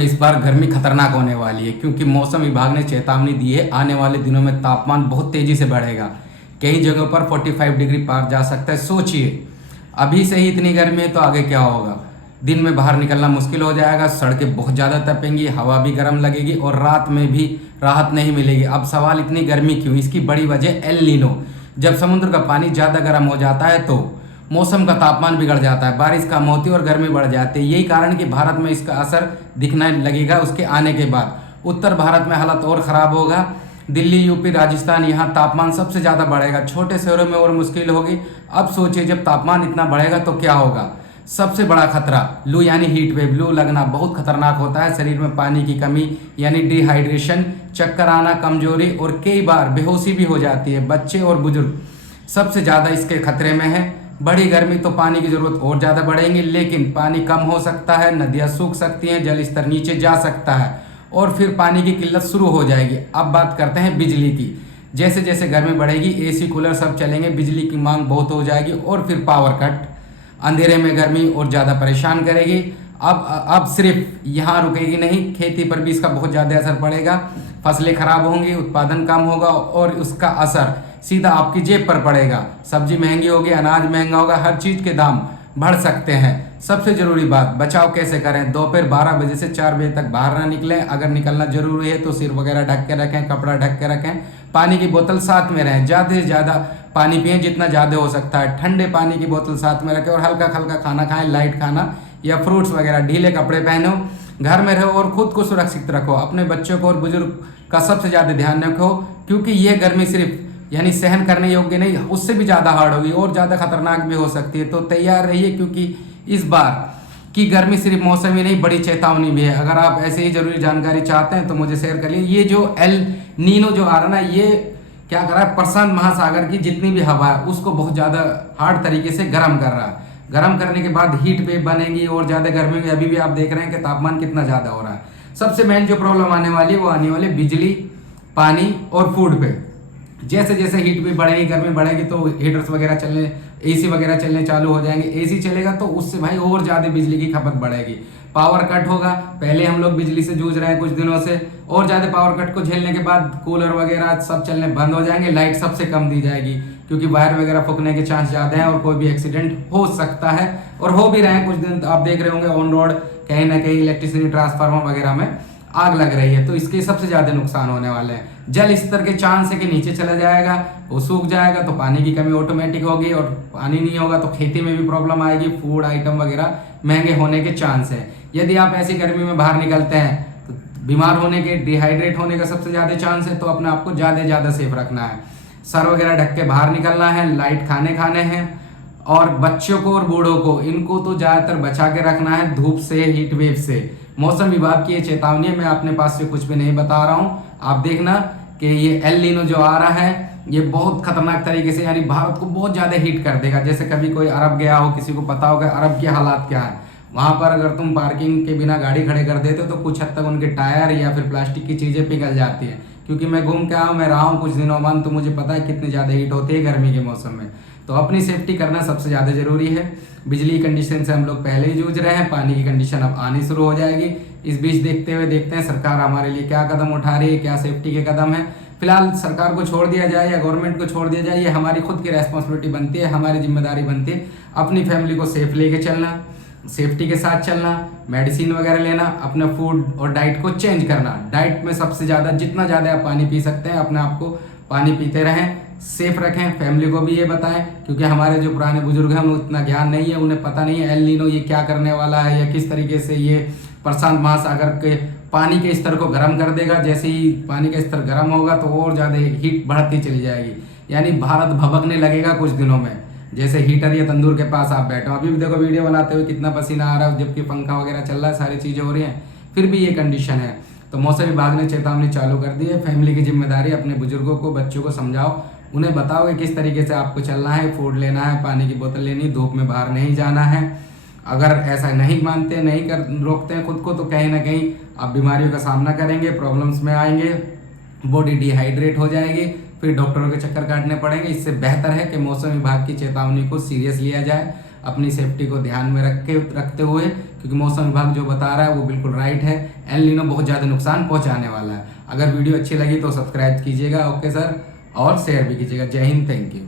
इस बार गर्मी खतरनाक होने वाली है क्योंकि मौसम विभाग ने चेतावनी दी है। आने वाले दिनों में तापमान बहुत तेजी से बढ़ेगा। कई जगहों पर 45 डिग्री पार जा सकता है। सोचिए, अभी से ही इतनी गर्मी है तो आगे क्या होगा। दिन में बाहर निकलना मुश्किल हो जाएगा, सड़कें बहुत ज़्यादा तपेंगी, हवा भी गर्म लगेगी और रात में भी राहत नहीं मिलेगी। अब सवाल इतनी गर्मी क्यों? इसकी बड़ी वजह एल नीनो। जब समुद्र का पानी ज़्यादा गर्म हो जाता है तो मौसम का तापमान बिगड़ जाता है, बारिश कम होती है और गर्मी बढ़ जाती है। यही कारण कि भारत में इसका असर दिखने लगेगा उसके आने के बाद। उत्तर भारत में हालत और ख़राब होगा। दिल्ली, यूपी, राजस्थान, यहाँ तापमान सबसे ज़्यादा बढ़ेगा। छोटे शहरों में और मुश्किल होगी। अब सोचिए, जब तापमान इतना बढ़ेगा तो क्या होगा। सबसे बड़ा खतरा लू यानी हीट वेव। लू लगना बहुत खतरनाक होता है। शरीर में पानी की कमी यानी डिहाइड्रेशन, चक्कर आना, कमजोरी और कई बार बेहोशी भी हो जाती है। बच्चे और बुजुर्ग सबसे ज़्यादा इसके खतरे में है। बड़ी गर्मी तो पानी की ज़रूरत और ज़्यादा बढ़ेगी, लेकिन पानी कम हो सकता है, नदियाँ सूख सकती हैं, जल स्तर नीचे जा सकता है और फिर पानी की किल्लत शुरू हो जाएगी। अब बात करते हैं बिजली की। जैसे जैसे गर्मी बढ़ेगी एसी कूलर सब चलेंगे, बिजली की मांग बहुत हो जाएगी और फिर पावर कट। अंधेरे में गर्मी और ज़्यादा परेशान करेगी। अब सिर्फ यहाँ रुकेगी नहीं, खेती पर भी इसका बहुत ज़्यादा असर पड़ेगा। फसलें खराब होंगी, उत्पादन कम होगा और उसका असर सीधा आपकी जेब पर पड़ेगा। सब्जी महंगी होगी, अनाज महंगा होगा, हर चीज़ के दाम बढ़ सकते हैं। सबसे ज़रूरी बात, बचाव कैसे करें। दोपहर 12 बजे से 4 बजे तक बाहर ना निकलें। अगर निकलना जरूरी है तो सिर वगैरह ढक के रखें, कपड़ा ढक के रखें। पानी की बोतल साथ में रहें, ज़्यादा से ज़्यादा पानी पिएं जितना ज़्यादा हो सकता है। ठंडे पानी की बोतल साथ में रखें और हल्का हल्का खाना खाएं, लाइट खाना या फ्रूट्स वगैरह। ढीले कपड़े पहनो, घर में रहो और खुद को सुरक्षित रखो। अपने बच्चों को और बुजुर्ग का सबसे ज़्यादा ध्यान रखो, क्योंकि ये गर्मी सिर्फ यानी सहन करने योग्य नहीं, उससे भी ज़्यादा हार्ड होगी और ज़्यादा खतरनाक भी हो सकती है। तो तैयार रहिए, क्योंकि इस बार की गर्मी सिर्फ मौसम ही नहीं, बड़ी चेतावनी भी है। अगर आप ऐसे ही जरूरी जानकारी चाहते हैं तो मुझे शेयर करिए। ये जो एल नीनो जो आ रहा ना, ये क्या कर रहा है, प्रशांत महासागर की जितनी भी हवा है उसको बहुत ज़्यादा हार्ड तरीके से गर्म कर रहा है। गर्म करने के बाद हीट वेव बनेगी और ज़्यादा गर्मी में अभी भी आप देख रहे हैं कि तापमान कितना ज़्यादा हो रहा है। सबसे मेन जो प्रॉब्लम आने वाली है वो आने वाली बिजली, पानी और फूड पे। जैसे जैसे हीट भी बढ़ेगी, गर्मी बढ़ेगी तो हीटर्स वगैरह चलने, एसी वगैरह चलने चालू हो जाएंगे। एसी चलेगा तो उससे भाई और ज़्यादा बिजली की खपत बढ़ेगी। पावर कट होगा। पहले हम लोग बिजली से जूझ रहे हैं कुछ दिनों से, और ज़्यादा पावर कट को झेलने के बाद कूलर वगैरह सब चलने बंद हो जाएंगे। लाइट सबसे कम दी जाएगी क्योंकि वायर वगैरह फूकने के चांस ज़्यादा है और कोई भी एक्सीडेंट हो सकता है और हो भी रहे हैं। कुछ दिन आप देख रहे होंगे ऑन रोड कहीं ना कहीं इलेक्ट्रिसिटी ट्रांसफार्मर वगैरह में आग लग रही है, तो इसके सबसे ज़्यादा नुकसान होने वाले हैं। जल स्तर के चांस है कि नीचे चला जाएगा, वो सूख जाएगा तो पानी की कमी ऑटोमेटिक होगी और पानी नहीं होगा तो खेती में भी प्रॉब्लम आएगी। फूड आइटम वगैरह महंगे होने के चांस है। यदि आप ऐसी गर्मी में बाहर निकलते हैं तो बीमार होने के, डिहाइड्रेट होने का सबसे ज़्यादा चांस है। तो अपने आप को ज़्यादा सेफ रखना है। सर वगैरह ढक के बाहर निकलना है, लाइट खाने खाने हैं और बच्चों को और बूढ़ों को इनको तो ज़्यादातर बचा के रखना है धूप से, हीट वेव से। मौसम विभाग की ये चेतावनी है, मैं अपने पास से कुछ भी नहीं बता रहा हूँ। आप देखना कि ये एल नीनो जो आ रहा है ये बहुत खतरनाक तरीके से यानी भारत को बहुत ज़्यादा हीट कर देगा। जैसे कभी कोई अरब गया हो, किसी को पता होगा अरब के हालात क्या है। वहाँ पर अगर तुम पार्किंग के बिना गाड़ी खड़े कर देते हो तो कुछ हद तक उनके टायर या फिर प्लास्टिक की चीज़ें पिघल जाती हैं। क्योंकि मैं घूम के आया हूँ, मैं रहा हूँ कुछ दिनों बाद, तो मुझे पता है कितनी ज़्यादा हीट होती है गर्मी के मौसम में। तो अपनी सेफ्टी करना सबसे ज़्यादा ज़रूरी है। बिजली कंडीशन से हम लोग पहले ही जूझ रहे हैं, पानी की कंडीशन अब आनी शुरू हो जाएगी। इस बीच देखते हैं सरकार हमारे लिए क्या कदम उठा रही है, क्या सेफ्टी के कदम है। फिलहाल सरकार को छोड़ दिया जाए या गवर्नमेंट को छोड़ दिया जाए, ये हमारी खुद की रेस्पॉन्सिबिलिटी बनती है, हमारी जिम्मेदारी बनती है। अपनी फैमिली को सेफ लेके चलना, सेफ्टी के साथ चलना, मेडिसिन वगैरह लेना, अपने फूड और डाइट को चेंज करना। डाइट में सबसे ज़्यादा जितना ज़्यादा आप पानी पी सकते हैं अपने आप को पानी पीते रहें, सेफ रखें। फैमिली को भी ये बताएं, क्योंकि हमारे जो पुराने बुजुर्ग हैं उन्हें उतना ज्ञान नहीं है, उन्हें पता नहीं है एल नीनो ये क्या करने वाला है या किस तरीके से ये प्रशांत महासागर के पानी के स्तर को गर्म कर देगा। जैसे ही पानी का स्तर गर्म होगा तो और ज़्यादा हीट बढ़ती चली जाएगी, यानी भारत भभकने लगेगा कुछ दिनों में। जैसे हीटर या तंदूर के पास आप बैठो, अभी भी देखो वीडियो बनाते हुए कितना पसीना आ रहा है, जबकि पंखा वगैरह चल रहा है, सारी चीज़ें हो रही हैं, फिर भी ये कंडीशन है। तो मौसम विभाग ने चेतावनी चालू कर दी है। फैमिली की जिम्मेदारी, अपने बुजुर्गों को, बच्चों को समझाओ, उन्हें बताओ कि किस तरीके से आपको चलना है, फूड लेना है, पानी की बोतल लेनी, धूप में बाहर नहीं जाना है। अगर ऐसा नहीं मानते, नहीं कर रोकते हैं खुद को, तो कहीं ना कहीं आप बीमारियों का सामना करेंगे, प्रॉब्लम्स में आएंगे, बॉडी डिहाइड्रेट हो जाएगी, फिर डॉक्टरों के चक्कर काटने पड़ेंगे। इससे बेहतर है कि मौसम विभाग की चेतावनी को सीरियस लिया जाए, अपनी सेफ्टी को ध्यान में रखते हुए, क्योंकि मौसम विभाग जो बता रहा है वो बिल्कुल राइट है। एल नीनो बहुत ज़्यादा नुकसान पहुंचाने वाला है। अगर वीडियो अच्छी लगी तो सब्सक्राइब कीजिएगा, ओके सर, और शेयर भी कीजिएगा। जय हिंद, थैंक यू।